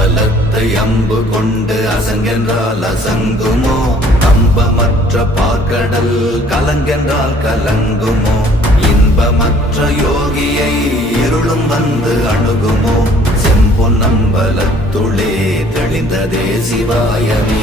அம்பலத்தை அம்பு கொண்டு அசங்கென்றால் அசங்குமோ அம்பமற்ற பார்க்கடல் கலங்கென்றால் கலங்குமோ இன்பமற்ற யோகியை இருளும் வந்து அணுகுமோ செம்பொன் அம்பலத்துளே தெளிந்ததே சிவாயமே